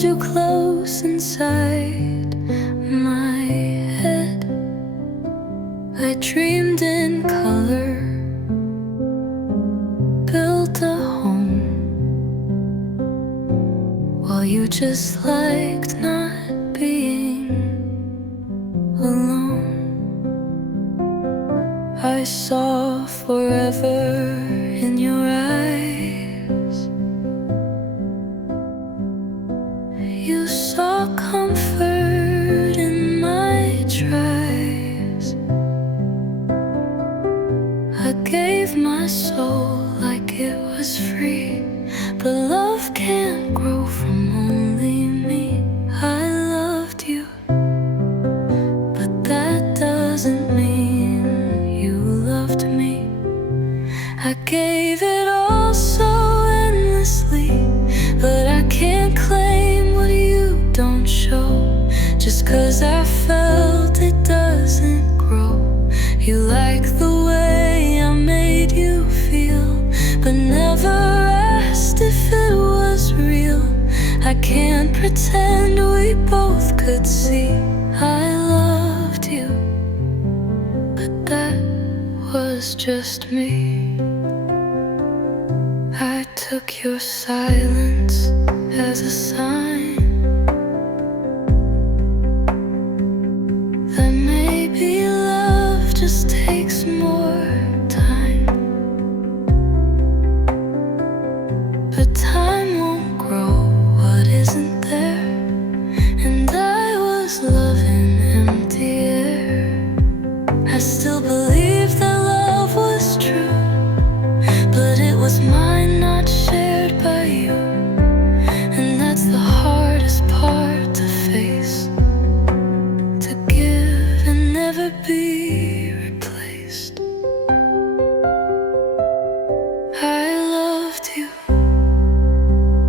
held you close inside my head. I dreamed in color, built a home, while you just liked not being alone. I saw forever in your eyes. You saw comfort in my tries. I gave my soul like it was free, but love can't grow from only me. I loved you, but that doesn't mean you loved me. I gave it all so endlessly, but I can't claim what you don't show. Just 'cause I felt it doesn't grow. You like the way I made you feel, but never asked if it was real. I can't pretend we both could see I loved you, but that was just me. I took your silence as a sign that maybe love just takes more time. But time won't grow what isn't there, and I was loving empty air. I still believe that love was true, but it was mine, not shared by you. And that's the hardest part to face, to give and never be replaced. I loved you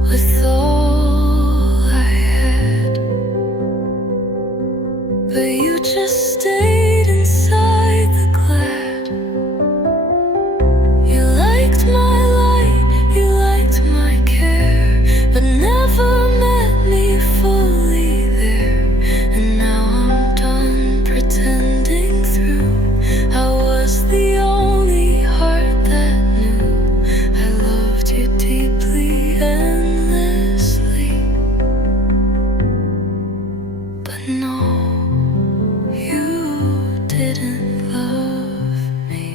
with all I had, but you just stayed inside the glad. You liked my light, you liked my care, but never met me fully there. And now I'm done pretending through. I was the only heart that knew I loved you deeply, endlessly. But no, you didn't love me.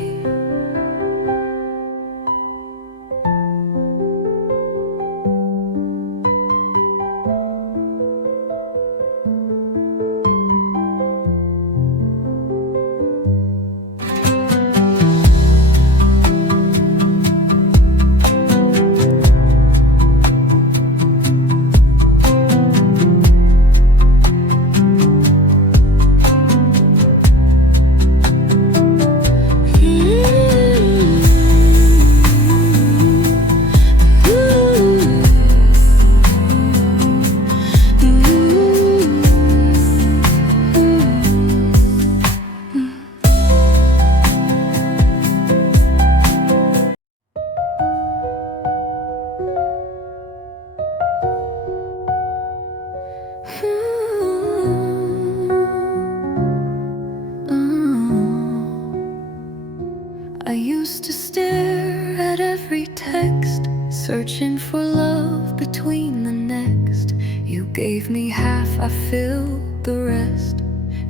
I used to stare at every text, searching for love between the next. You gave me half, I filled the rest,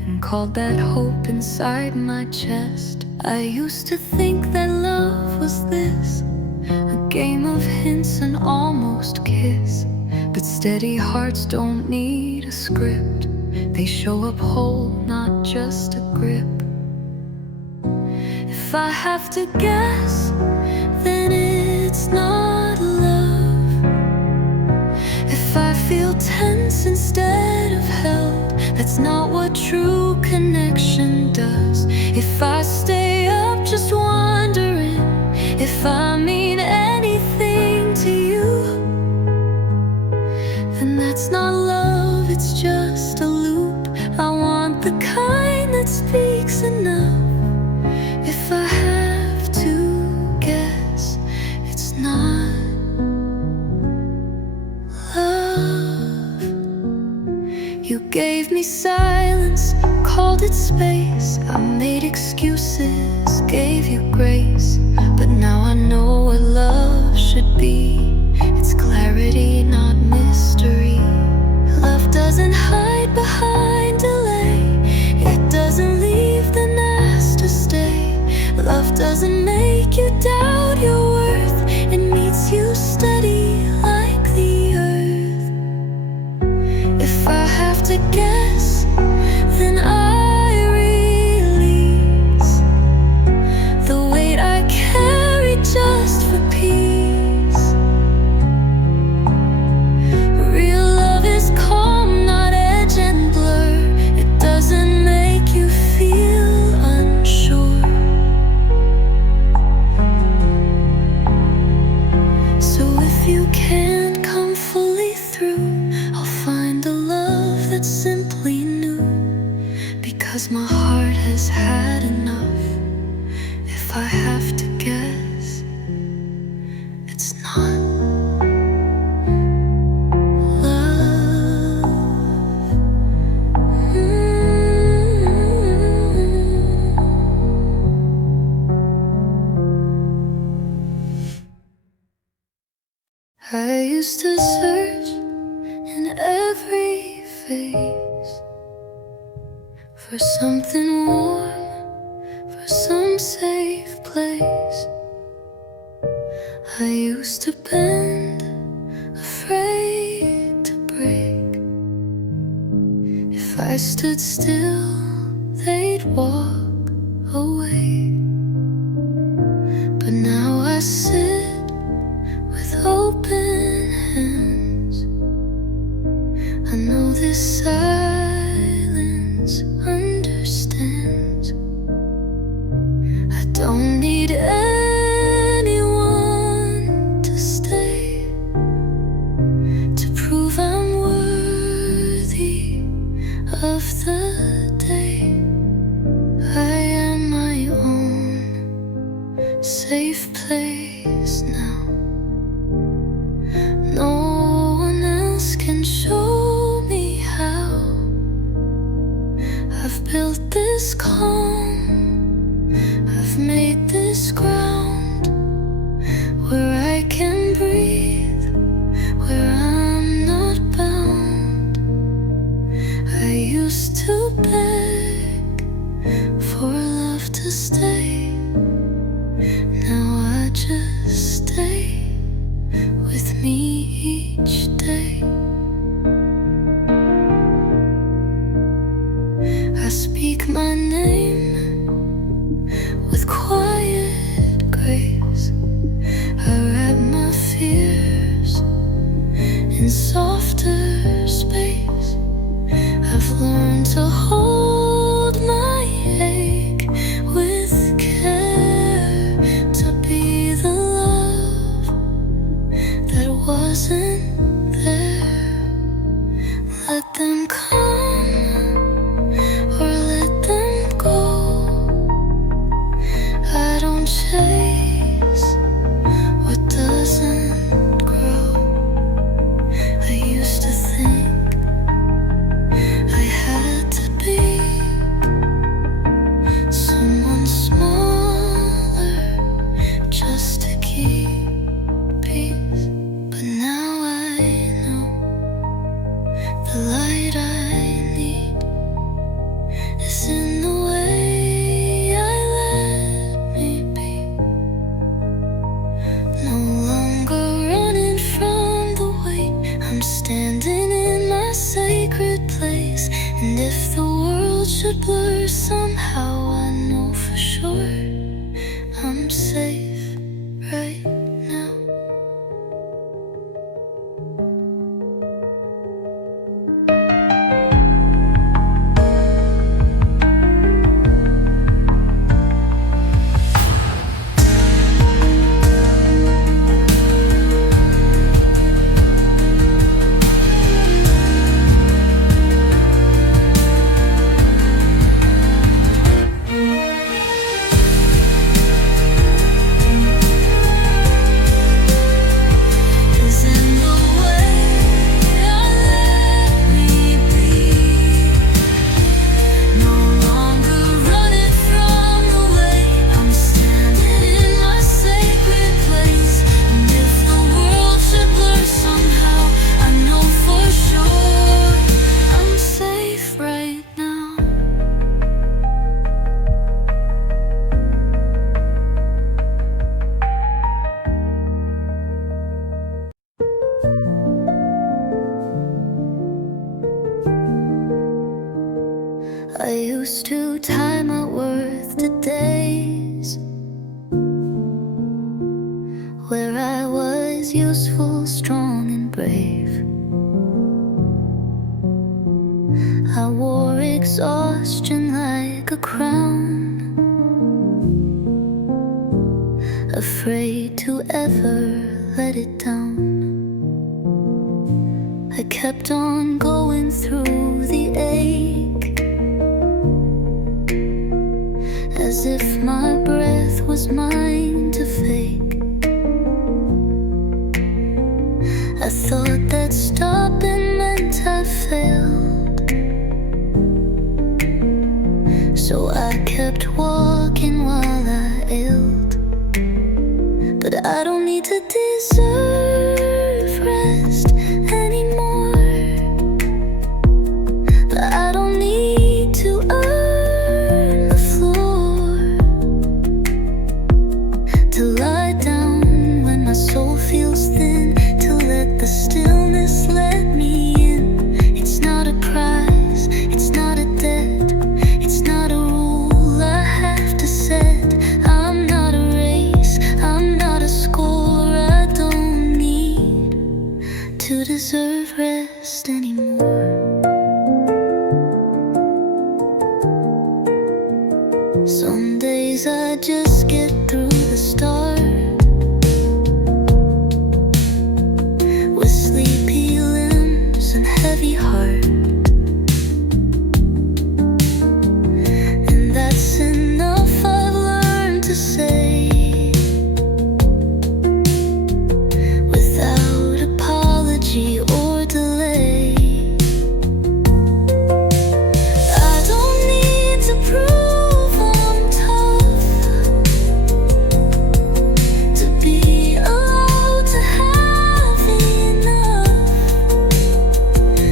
and called that hope inside my chest. I used to think that love was this, a game of hints and almost kiss. But steady hearts don't need a script, they show up whole, not just a grip. If I have to guess, then it's not love. If I feel tense instead of held, that's not what true connection does. If I stay up just wondering if I mean anything to you, then that's not love, it's just a loop. I want the kind that speaks enough. If I have to guess, it's not love. wanted space. I made excuses, gave you grace, but now I know what love should be. It's clarity, not mystery. Love doesn't hide behind delay. It doesn't leave the nest to stay. Love doesn't make you doubt your worth. It meets you steady like the earth. If I have to guess, then I release the weight I carry just for peace. Real love is calm, not edge and blur. It doesn't make you feel unsure. So if you can't come fully through, I'll find a love that's simply new. Because my heart has had enough. If I have to guess, it's not love. I used to search in every face for something warm, for some safe place. I used to bend, afraid to break. If I stood still, they'd walk away. But now I sit with open hands. I know this silence understands. I don't need anyone to stay to prove I'm worthy of the day. I am my own safe place now. No one else can show me how. I've built this calm, I've made this ground where I can breathe, where I'm not bound. I used to beg for love to stay. Now I just stay with me each day. I speak my name with quiet grace. I wrap my fears in softer space. I've learned to hold my ache with care, to be the love that wasn't there. Let them come or let them go. I don't chase what doesn't grow. I used to think I had to be someone smaller just to keep peace. But now I know the light I need is in the way I let me be. No longer running from the weight. I'm standing in my sacred place. And if the world should blur somehow, I know for sure I'm safe right now. where I was useful, strong and brave. I wore exhaustion like a crown, afraid to ever let it down. I kept on going through the ache, as if my breath was mine to fake. I thought that stopping meant I failed, so I kept walking while I ailed. But I don't need to deserve rest anymore. But I don't need to earn the floor to lie down when my soul feels thin, to let the stillness let me in. It's not a prize, it's not a debt, it's not a rule I have to set. I'm not a race, I'm not a score. I don't need to deserve rest anymore. Some days I just get through the start with sleepy limbs and heavy heart, and that's enough, I've learned to say, without apology or delay. I don't need to prove I'm tough to be allowed to have enough.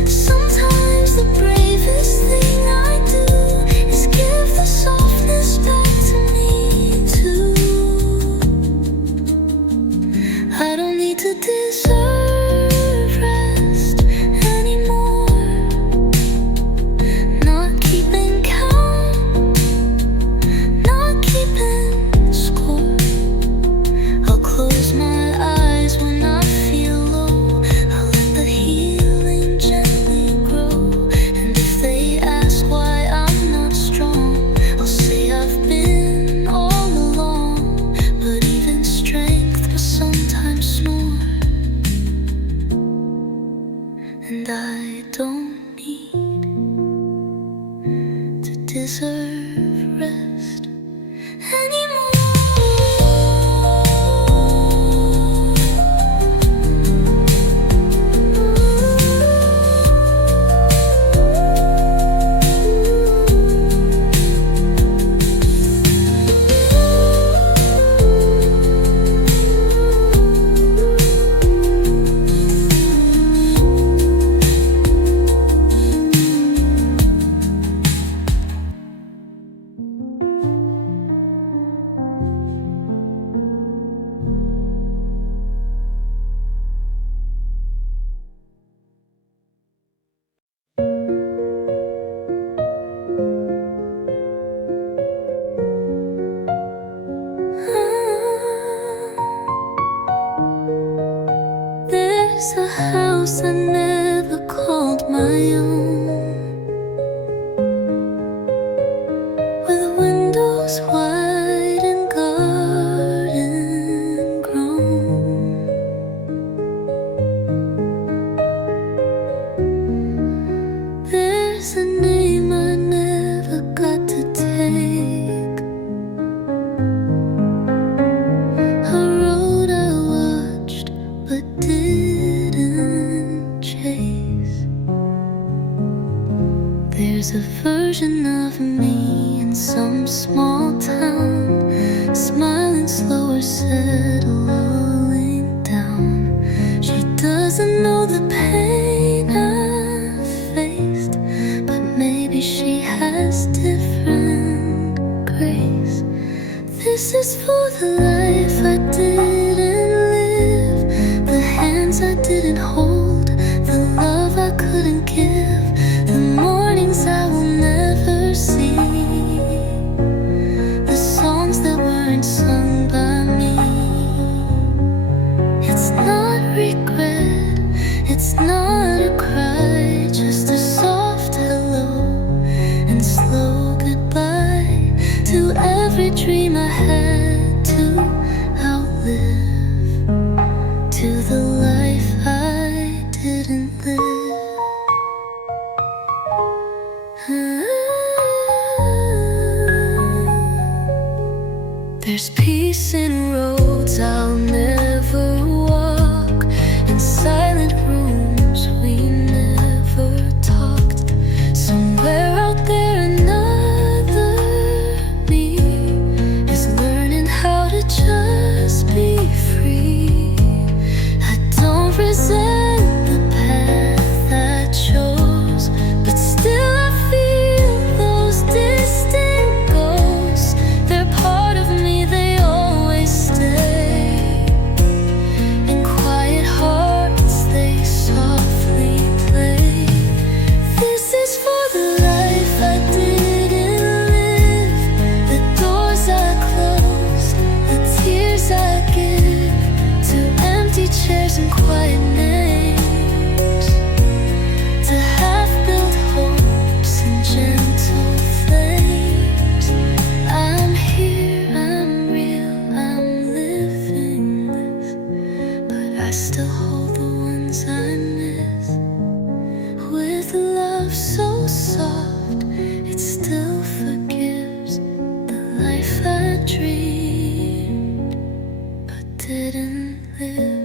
Sometimes the bravest thing I do is give the softness back to me too. I don't need to deserve rest anymore. Not keeping count, not keeping score. I'll close my eyes when I feel low. I'll let the healing gently grow. And if they ask why I'm not strong, I'll say I've been all along. But even strength was sometimes snore. And I don't need to deserve rest anymore. There's a house I never called my own, with windows wide and garden grown. There's a name I never got to take, a road I watched but didn't chase. There's a version of me in some small town, smiling slower, settling down. She doesn't know the pain I've faced, but maybe she has different grace. This is for the life I didn't live, the hands I didn't hold, the love I couldn't give, the mornings I will never see, the songs that weren't sung by me. stars and quiet names, to half-built hopes and gentle flames. I'm here, I'm real, I'm living this, but I still hold the ones I miss. With love so soft, it still forgives the life I dreamed but didn't live.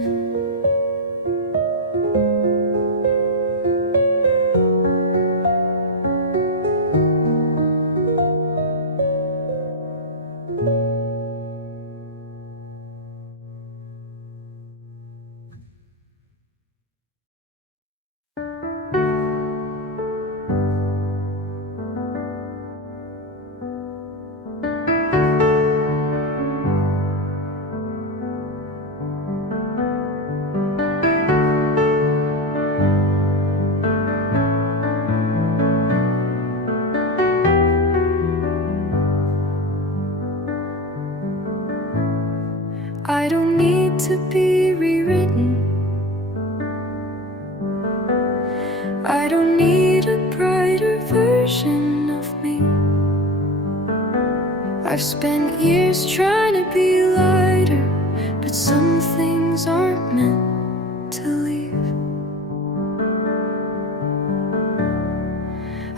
I don't need to be rewritten. I don't need a brighter version of me. I've spent years trying to be lighter, but some things aren't meant to leave.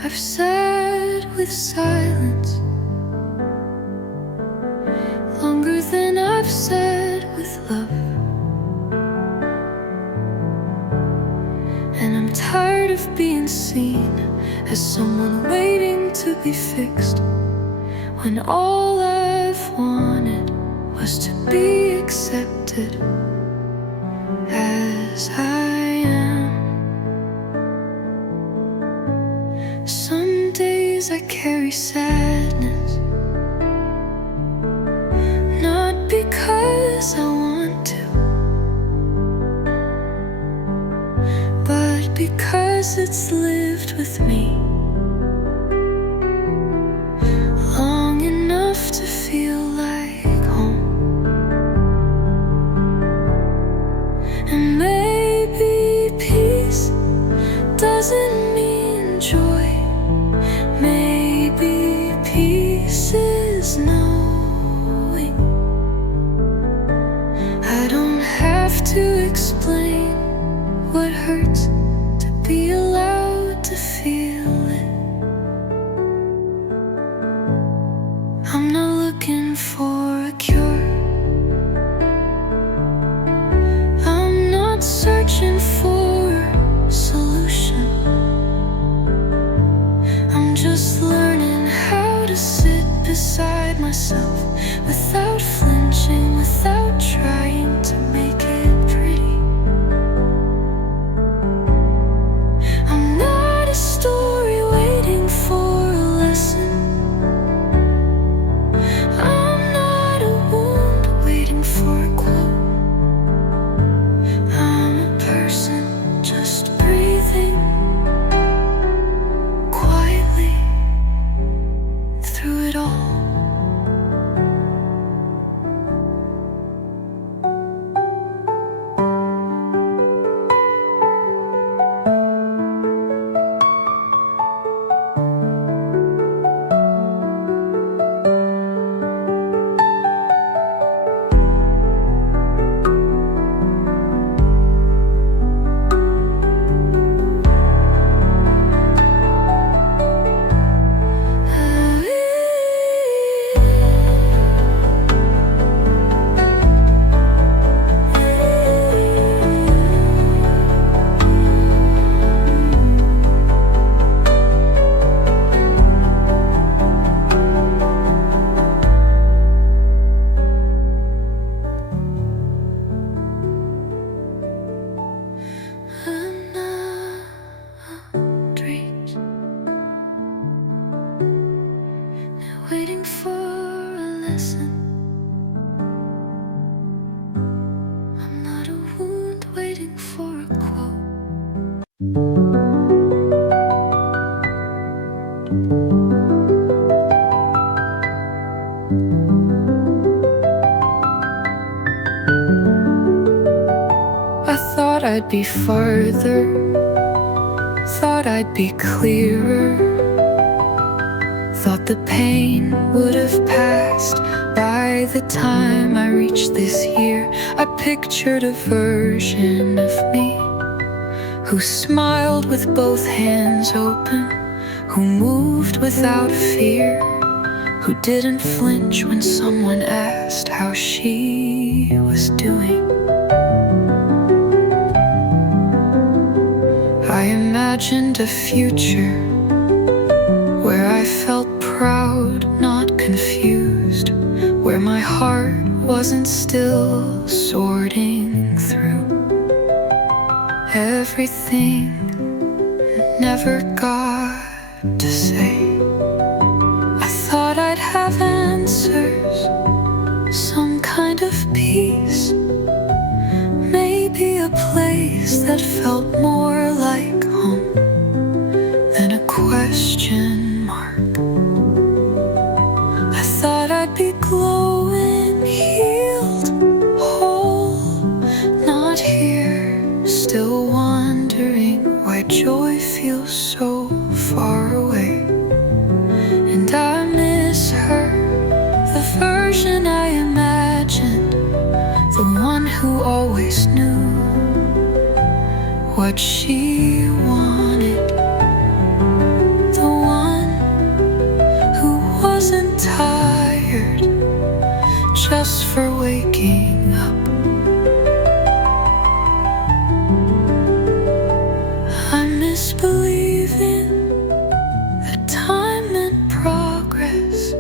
I've sat with silence longer than I've sat with love, and I'm tired of being seen as someone waiting to be fixed, when all I've wanted was to be accepted as I am. Some days I carry sadness, not because I want to, but because it's lived with me long enough to feel like home. And maybe peace doesn't mean joy. Maybe peace is knowing I don't have to explain what hurts, to be allowed to feel it. I'm not looking for a cure. I'm not searching for a solution. I'm just learning how to sit beside myself without flinching, without trying to make it pretty. I'm not a story waiting for a lesson. I'm not a wound waiting for a quote. I'm a person just breathing quietly through it all. thought I'd be farther, thought I'd be clearer, thought the pain would have passed by the time I reached this year. I pictured a version of me who smiled with both hands open, who moved without fear, who didn't flinch when someone asked how she was doing. I imagined a future where I felt proud, not confused, where my heart wasn't still sorting through everything I never got to say. I thought I'd have answers, some kind of peace, maybe a place that felt more like home than a question mark. I thought I'd be glowing, healed, whole, not here, still wondering why joy feels so far away. And I miss her, the version I imagined, the one who always knew what she wanted, the one who wasn't tired just for waking up. I miss believing that time meant progress,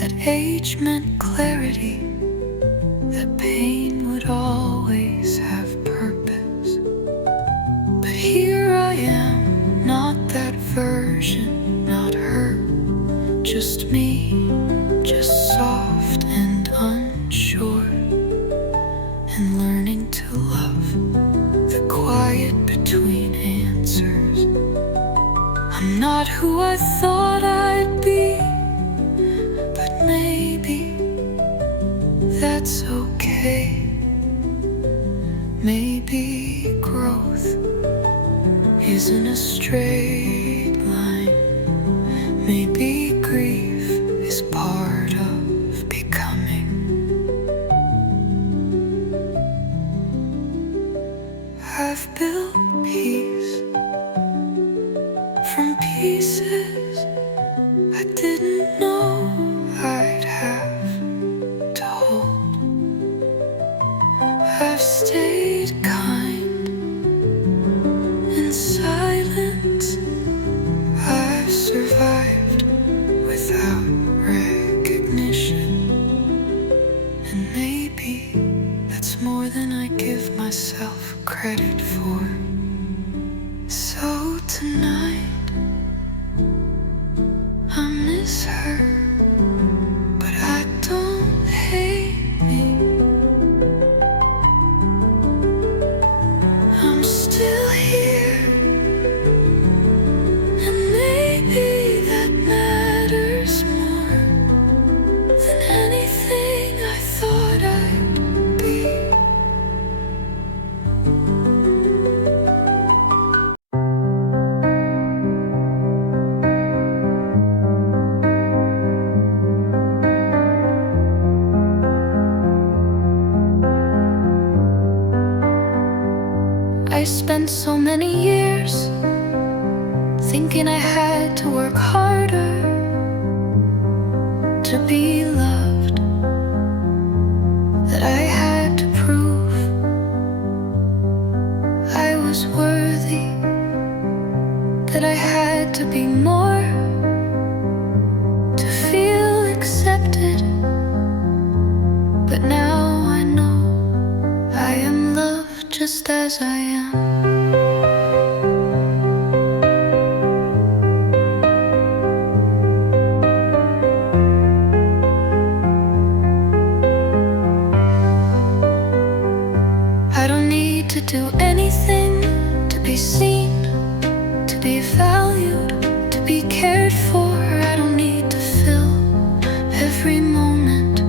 that age meant clarity, that pain would always have purpose. But here I am, not that version, not her, just me, just soft and unsure, and learning to love the quiet between answers. I'm not who I thought I'd be, but maybe that's okay. Maybe growth isn't a straight line. Maybe grief is part of becoming. I've built peace from pieces I didn't know I'd have to hold. I've stayed kind in silence. I've survived without recognition. And maybe that's more than I give myself credit for. So tonight I miss her, but I don't hate me. I'm still here, and maybe that matters more than anything I thought I'd be. I spent so many years thinking I had to work harder to be loved, that I had to prove I was worthy, that I had to be more to feel accepted. But now I know I am loved just as I am. I don't need to do anything to be seen, to be valued, to be cared for. I don't need to fill every moment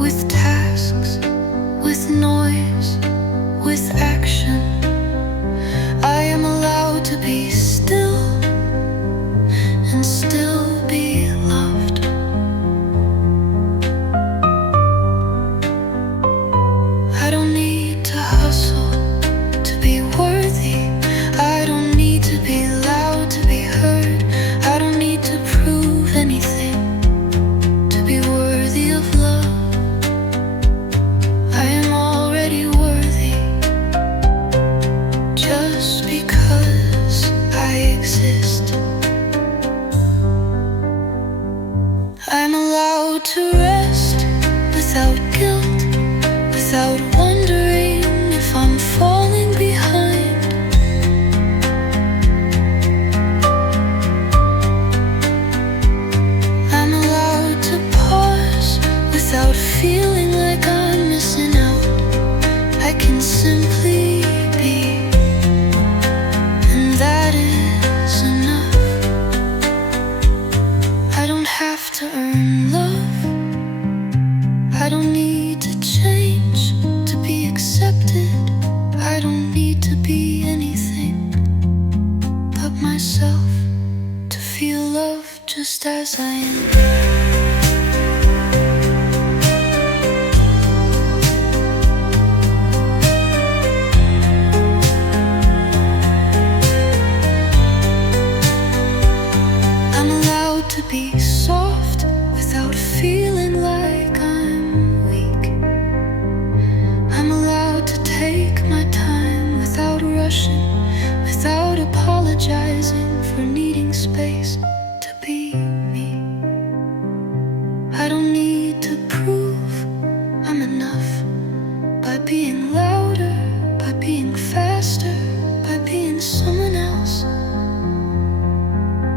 with tasks, with noise, with action. just as I am. I'm allowed to be soft without feeling like I'm weak. I'm allowed to take my time without rushing, without apologizing for needing space to be me. I don't need to prove I'm enough by being louder, by being faster, by being someone else.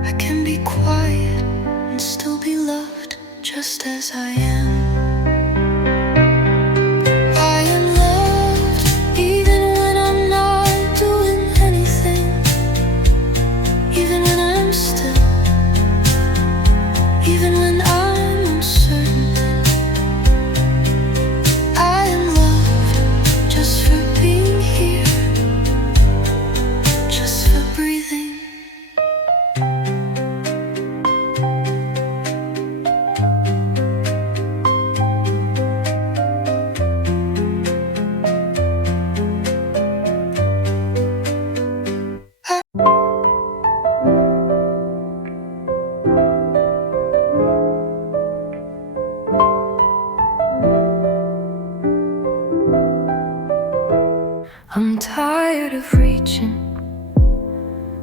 I can be quiet and still be loved just as I am. I am loved even when I'm not doing anything, even when I'm still, even when I'm uncertain. I am loved just for being here, just for breathing. I'm tired of reaching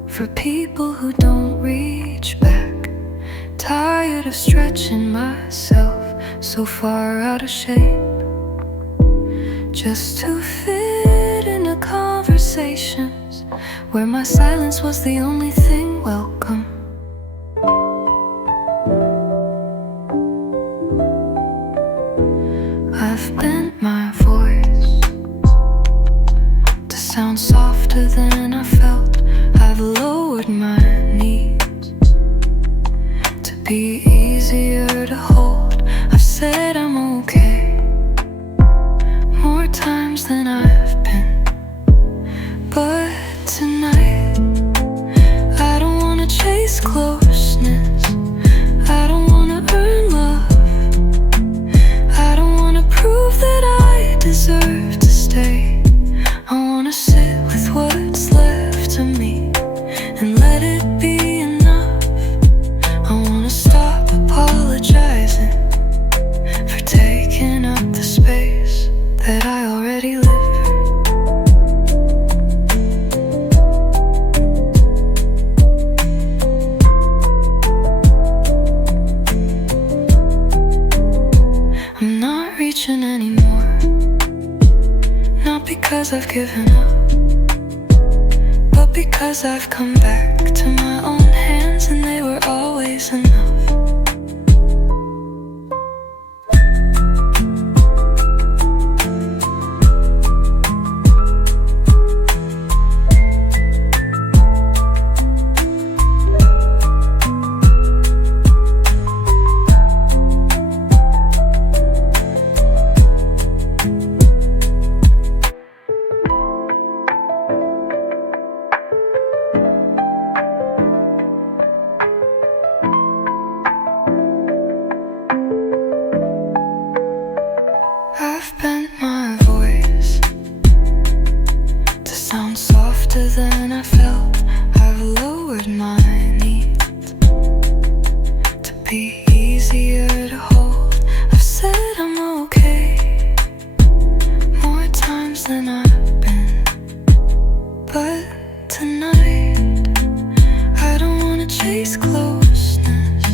for people who don't reach back. Tired of stretching myself so far out of shape just to fit into conversations where my silence was the only thing welcome. I've bent my voice to sound softer than I felt. I've lowered my needs to be easier to hold. I've said I'm okay more times than I've been, but tonight I don't wanna chase closeness, I don't wanna earn love, I don't wanna prove that I deserve to stay. I wanna sit with what's left of me and let it be enough. I wanna stop apologizing for taking up the space that I already live. I'm not reaching anymore, not because I've given up, but because I've come back to my own hands and they were always enough. I've bent my voice to sound softer than I felt. I've lowered my needs to be easier to hold. I've said I'm okay more times than I've been, but tonight I don't wanna chase closeness,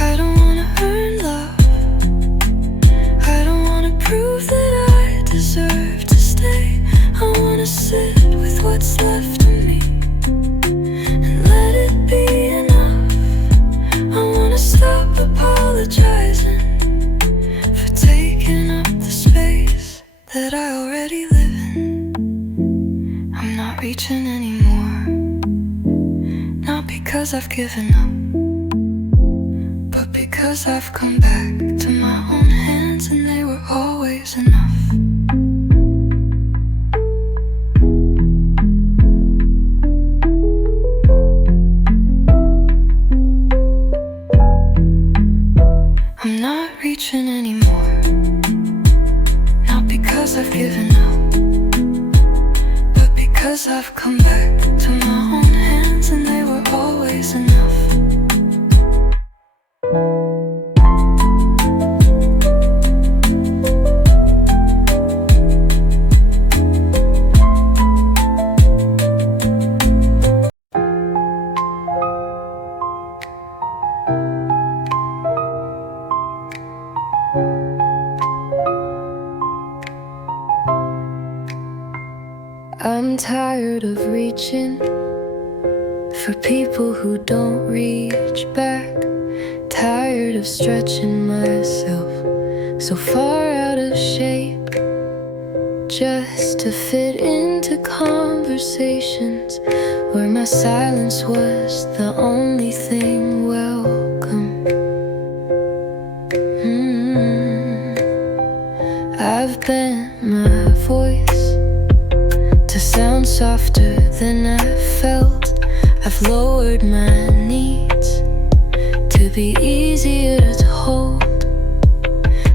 I don't wanna earn love, I don't wanna prove that I deserve to stay. I wanna sit with what's left of me and let it be enough. I wanna stop apologizing for taking up the space that I already live in. I'm not reaching anymore, not because I've given up, but because I've come back to my own hands and they were always enough. I've come back to my own hands and they were always enough. I'm tired of reaching for people who don't reach back. Tired of stretching myself so far out of shape just to fit into conversations where my silence was the only thing welcome. I've bent my voice to sound softer than I felt. I've lowered my needs to be easier to hold.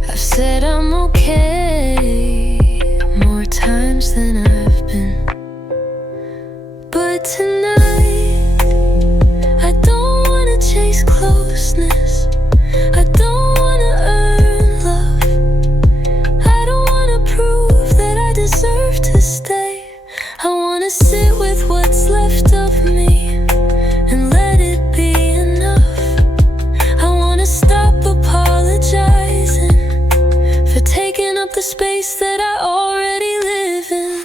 I've said I'm okay more times than I've been. But tonight I don't wanna chase closeness. I don't wanna earn love. I don't wanna prove that I deserve to stay. I wanna sit with what's left of me and let it be enough. I wanna stop apologizing for taking up the space that I already live in.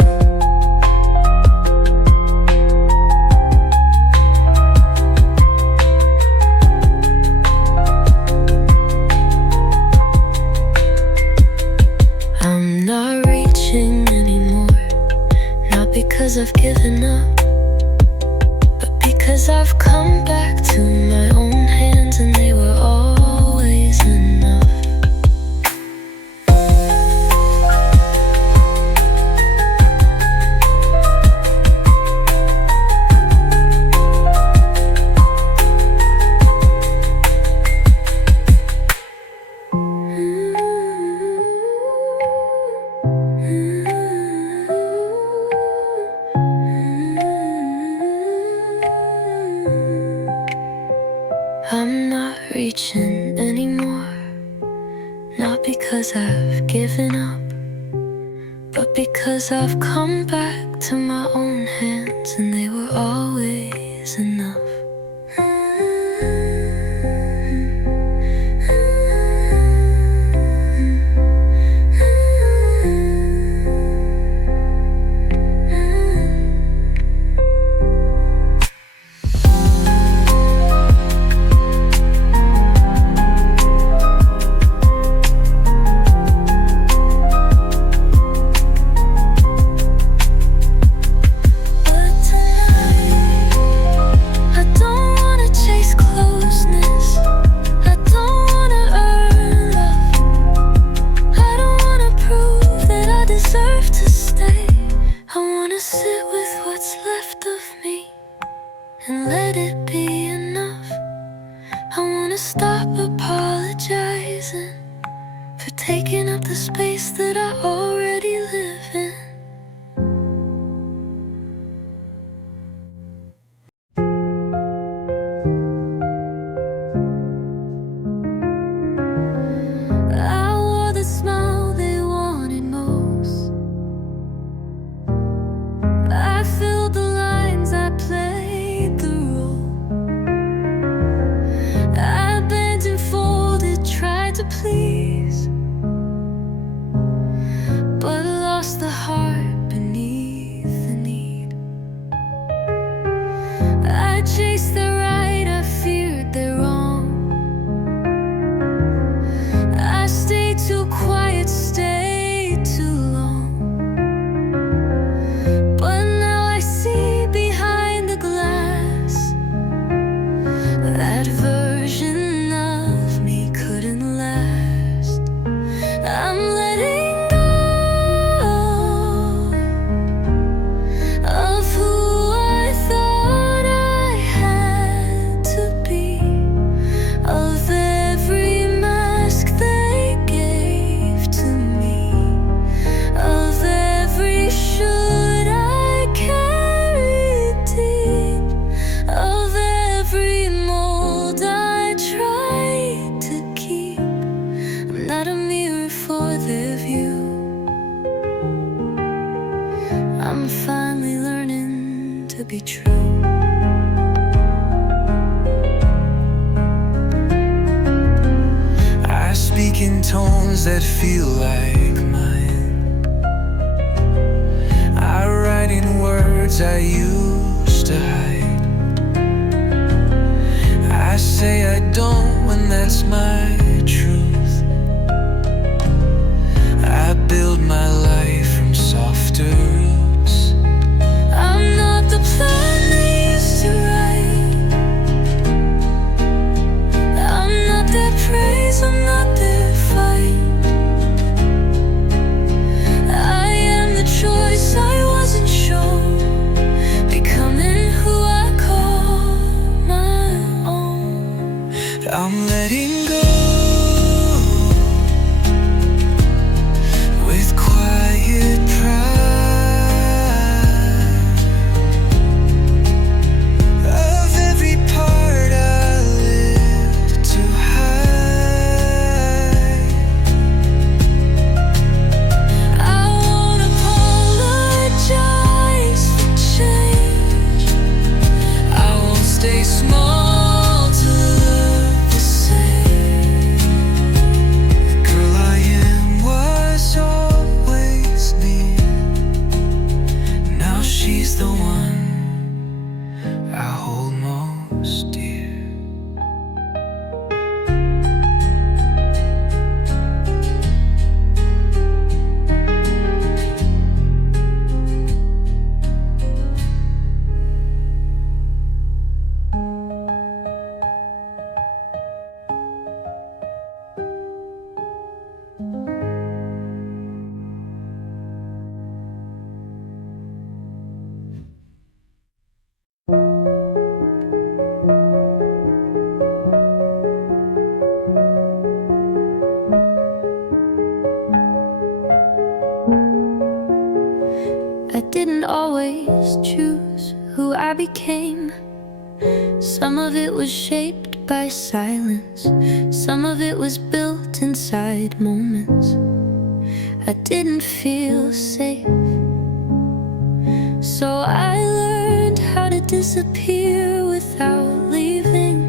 I'm not reaching anymore, not because I've given up, but because I've come back to my own hands and they were always enough. I'm not reaching anymore, not because I've given up, but because I've come back to my own hands and they were always enough. And let it be enough. I wanna stop apologizing for taking up the space that I already live in. I wore the smile they wanted most. I filled the lines, I played the role. I bent and folded, tried to please. I'm finally learning to be true. I speak in tones that feel like mine. I write in words I used to hide. I say I don't when that's my truth. I build my life from softer roots. I'm not the plan they used to write. I'm not their praise, I'm not their fight. I am the choice I wasn't sure, becoming who I call my own. I'm letting go with quiet pride of every part I lived to hide. I won't apologize for change. I won't stay small to look the same. The girl I am was always near. Now she's the one I hold most dear. I didn't always choose who I became. Some of it was shaped by silence, some of it was built inside moments. I didn't feel safe, so I learned how to disappear without leaving,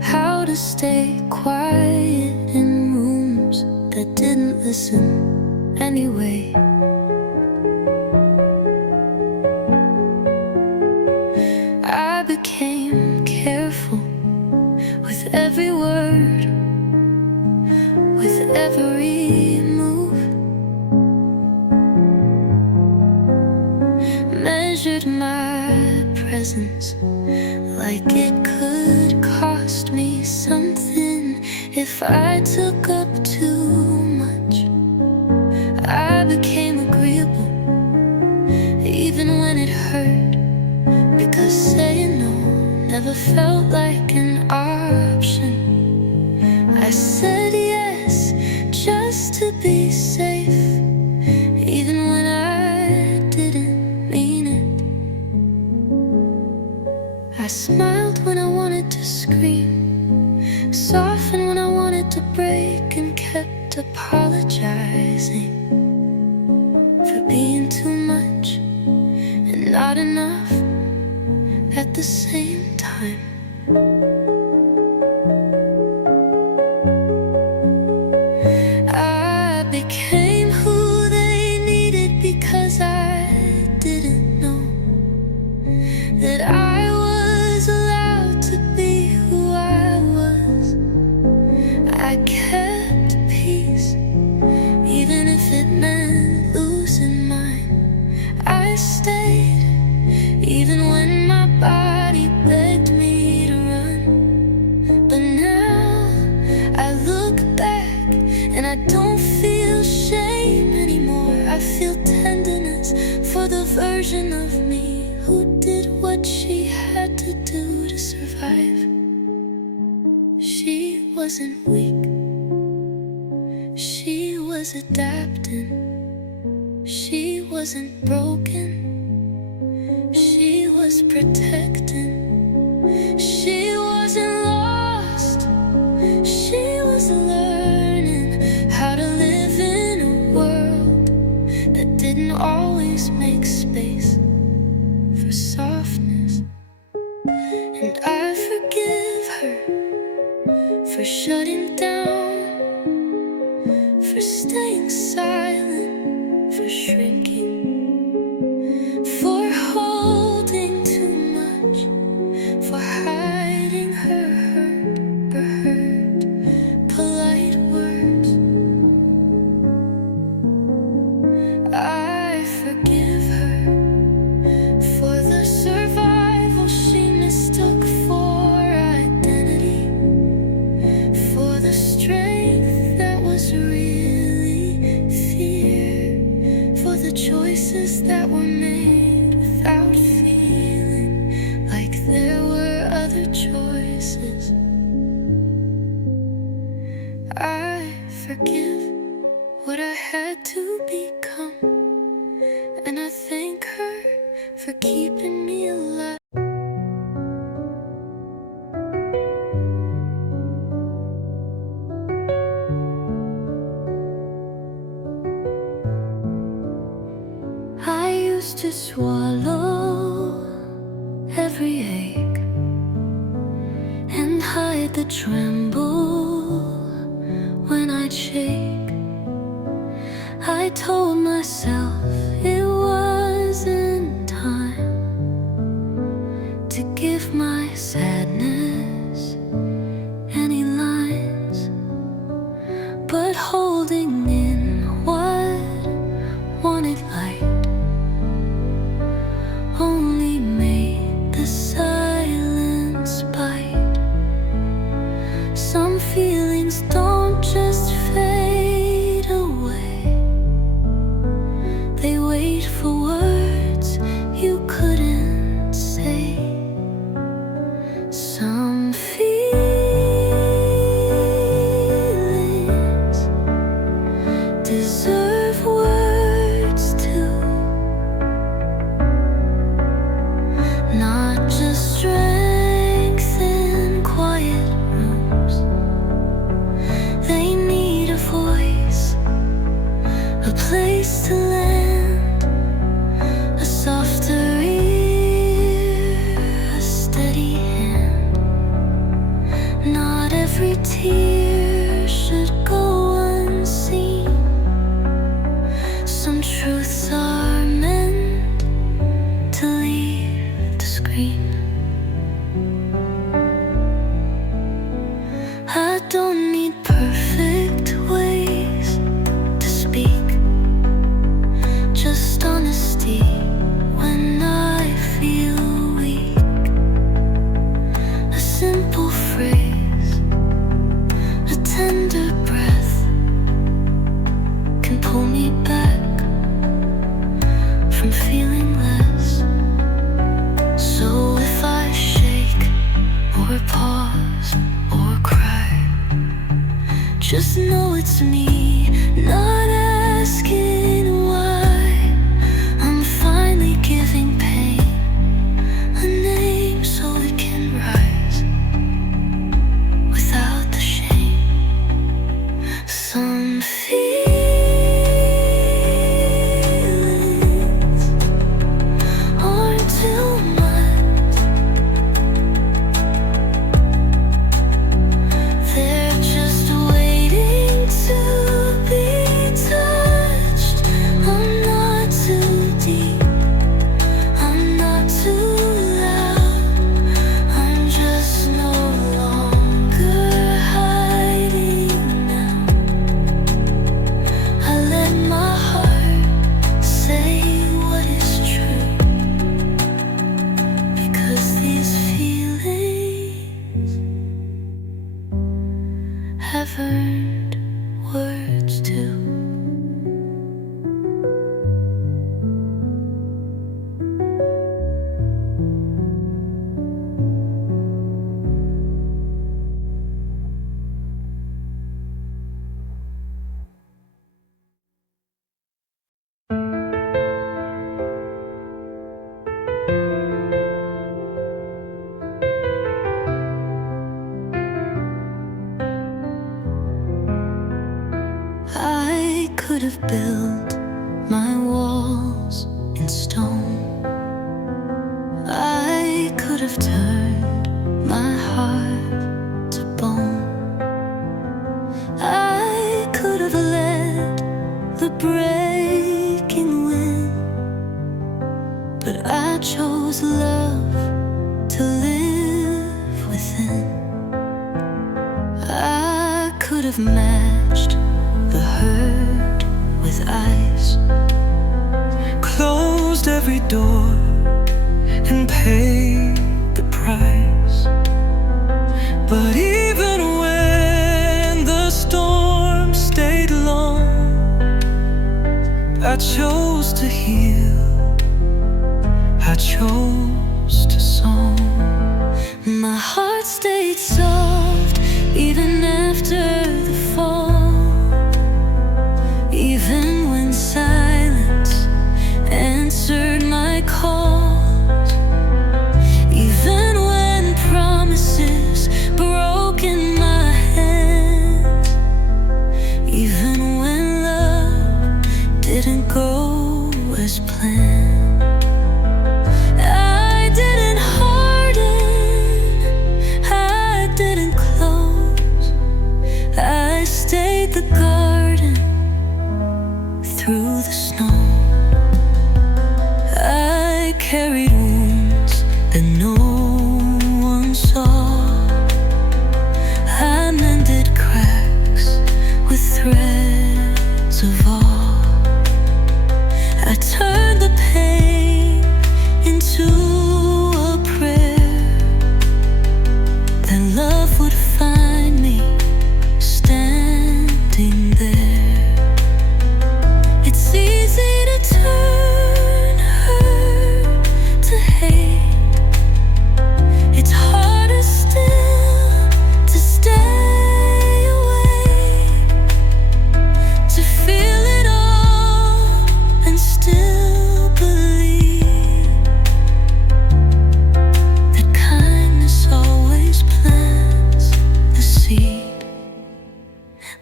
how to stay quiet in rooms that didn't listen anyway. I became careful with every word, with every move. Measured my presence like it could cost me something if I took up too much. I became agreeable even when it hurt, because saying no never felt like an option. I said yes just to be safe, even when I didn't mean it. I smiled when I wanted to scream, softened when I wanted to break, and kept apologizing for being too much and not enough at the same time. I became who they needed because I didn't know that I was allowed to be who I was. I kept peace, even if it meant losing mine. I stayed, even when my body begged me to run. But now I look back and I don't feel shame anymore. I feel tenderness for the version of me who did what she had to do to survive. She wasn't weak, she was adapting. She wasn't broken, she was protecting. She wasn't lost, she was learning how to live in a world that didn't always make sense. mistakes that were made without feeling like there were other choices. I forgive what I had to become, and I thank her for keeping me alive. I used to swallow every ache and hide the tremble when I'd shake. I told myself it wasn't time to give my sadness any lines, but holding in what wanted light only made the silence bite. Some feelings don't just fade away, they wait for words you couldn't say. Some feelings deserve words too, not just strength in quiet rooms. They need a voice, a place to land, a softer ear, a steady hand. Not every tear should go unseen. Some truths are meant to leave the screen. I don't need perfect ways to speak, just honesty when I feel weak. A simple phrase, a tender breath can pull me back from feeling less. So if I shake or pause or cry, just know it's me, not asking why. I'm finally giving pain a name so it can rise without the shame. Some feelings aren't too much, they're just waiting to be touched. I'm not too deep, I'm not too loud, I'm just no longer hiding now. I let my heart say what is true, because these feelings have earned words too. I could have built my walls in stone, I could have turned my heart to bone, I could have let the breaking win, but I chose love to live within. I could have matched the hurt with ice, Closed every door and paid the price. But even when the storm stayed long, I chose to heal chose to song. My heart stayed soft even after the fall, even when silence answered my calls, even when promises broke in my hands, even when love didn't go as planned. I didn't harden, I didn't close, I stayed the garden through the snow. I carried wounds that no one saw. I mended cracks with threads of awe. I turned the pain into a prayer that love would find me standing there. It's easy to turn hurt to hate. It's harder still to stay away, to feel it all and still believe that kindness always plants the seed.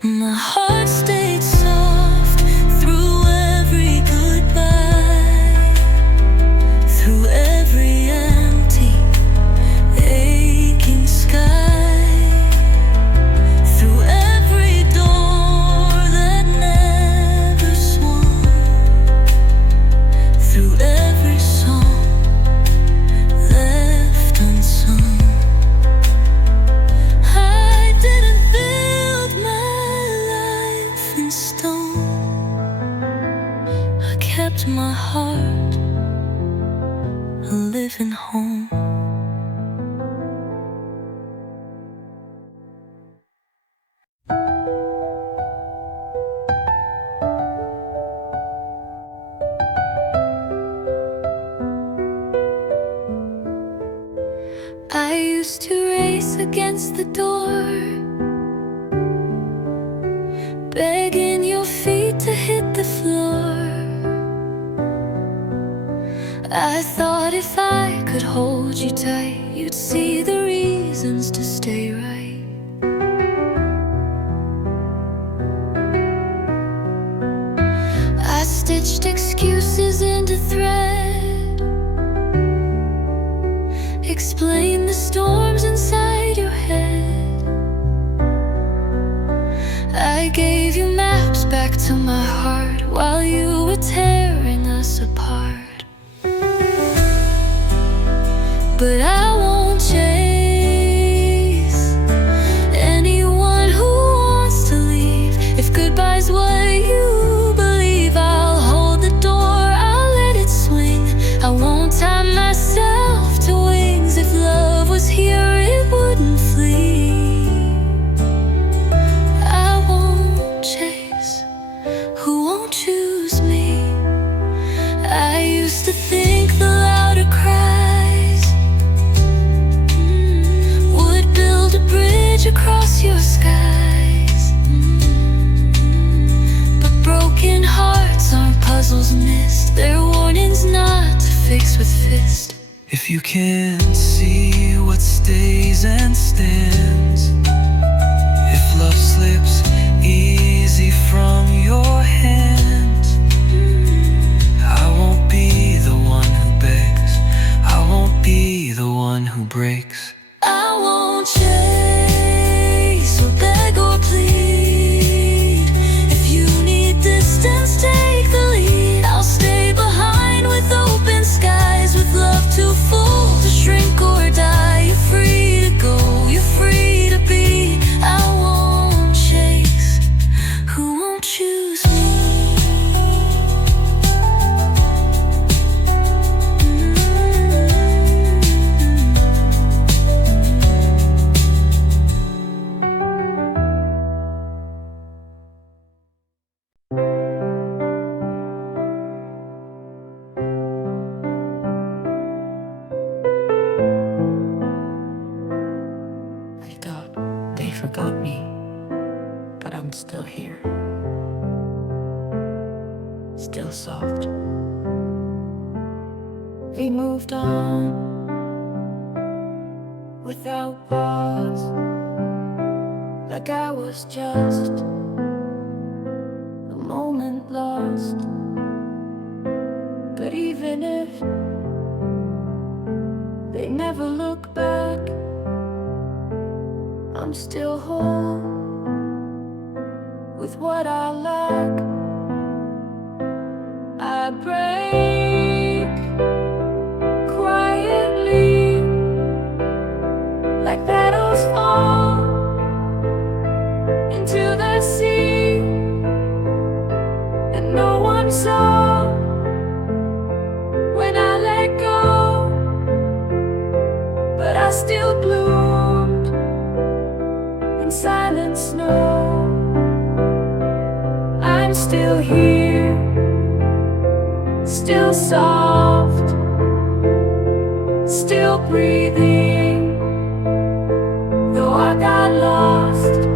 My heart stayed soft through every goodbye, through every empty, aching sky, through every door that never swung, through every song left unsung. I didn't build my life in stone, I kept my heart a living home. I used to race against the door, begging your feet to hit the floor. I thought if I could hold you tight, you'd see the reasons to stay right. I stitched excuses into thread, explain the storms inside your head. I gave you maps back to my heart while you were tearing us apart. But I won't chase anyone who wants to leave. If goodbye's what you believe, I'll hold the door, I'll let it swing. I won't tie myself to wings. If love was here, it wouldn't flee. I won't chase who won't choose me. I used to think the louder cries would build a bridge across your skies. But broken hearts aren't puzzles missed, they're warnings not to fix with fist. If you can't see what stays and stands, if love slips easy from your hands, I won't be the one who begs, I won't be the one who breaks. I won't chase or beg or plead. If you need distance, take the lead. I'll stay behind with open skies, with love too full to shrink or die. You're free to go, you're free to be. I won't chase who won't choose me. here, still soft. We moved on without pause, like I was just a moment lost. But even if they never look back, I'm still whole with what I lack. I break quietly, like petals fall into the sea, and no one saw when I let go, but I still bloomed in silent snow. I'm still here, still soft, still breathing, though I got lost.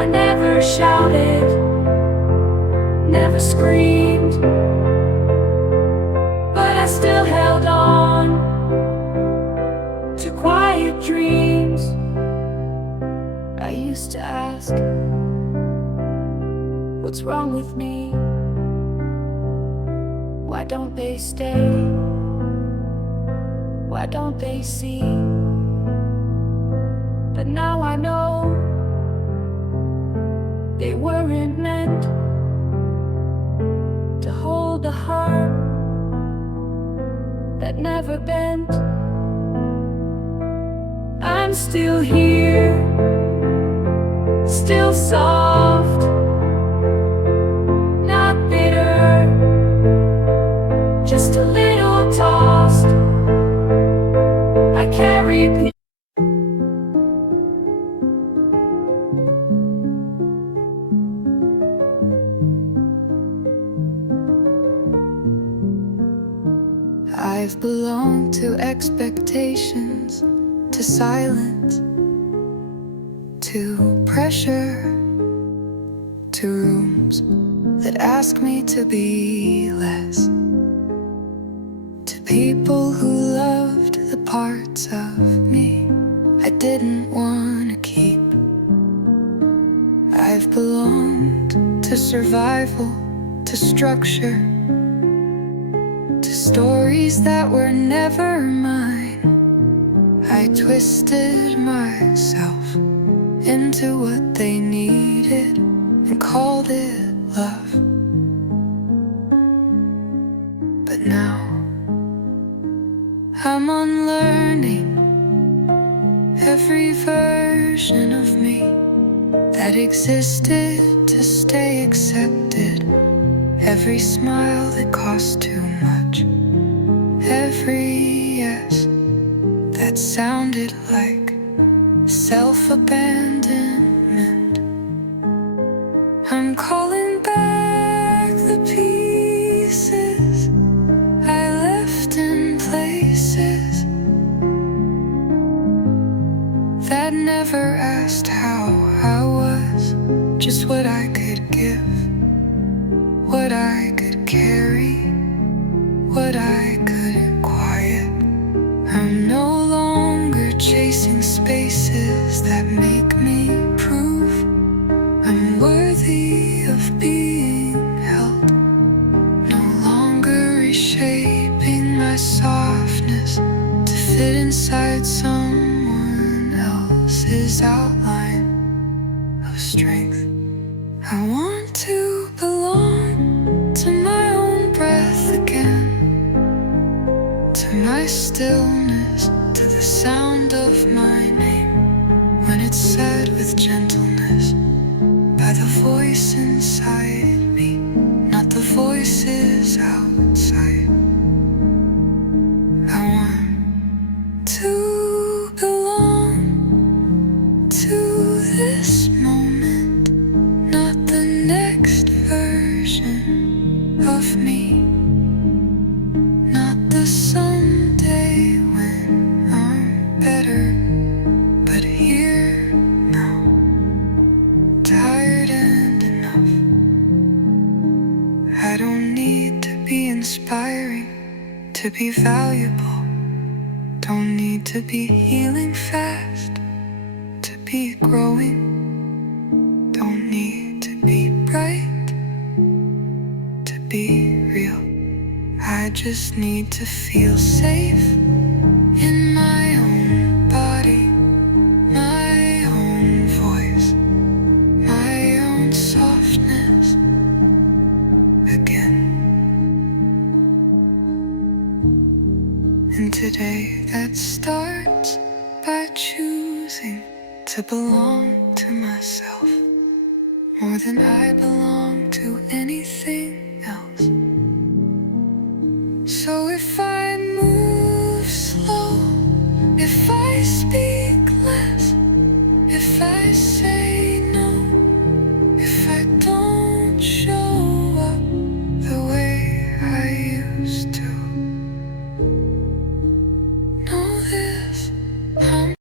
I never shouted, never screamed, but I still held on to quiet dreams. I used to ask, what's wrong with me? Why don't they stay? Why don't they see? But now I know they weren't meant to hold a heart that never bent. I'm still here, still soft, not bitter, just a little tossed. I carry I've belonged to expectations, to silence, to pressure, to rooms that ask me to be less, to people who loved the parts of me I didn't want to keep. I've belonged to survival, to structure, to stories that were never mine. I twisted myself into what they needed and called it love. But now I'm unlearning every version of me that existed to stay accepted, every smile that cost too much, every yes that sounded like self-abandonment. I'm calling back the pieces I left in places that never asked how I was, just what I could give, what I could carry, what I couldn't quiet. I'm no longer chasing spaces that make me prove I'm worthy of being held. No longer reshaping my softness to fit inside someone else's outline of strength. I want to belong to my own breath again, to my stillness, to the sound of my name when it's said with gentleness by the voice inside me, not the voices outside. I want to belong to this moment, not the next version of me, not the someday when I'm better, but here now, tired desiring to be valuable. Don't need to be healing fast to be growing. Don't need to be bright to be real. I just need to feel safe in my own body, my own voice, my own softness again. And today that starts by choosing to belong to myself more than I belong to anything else. So if I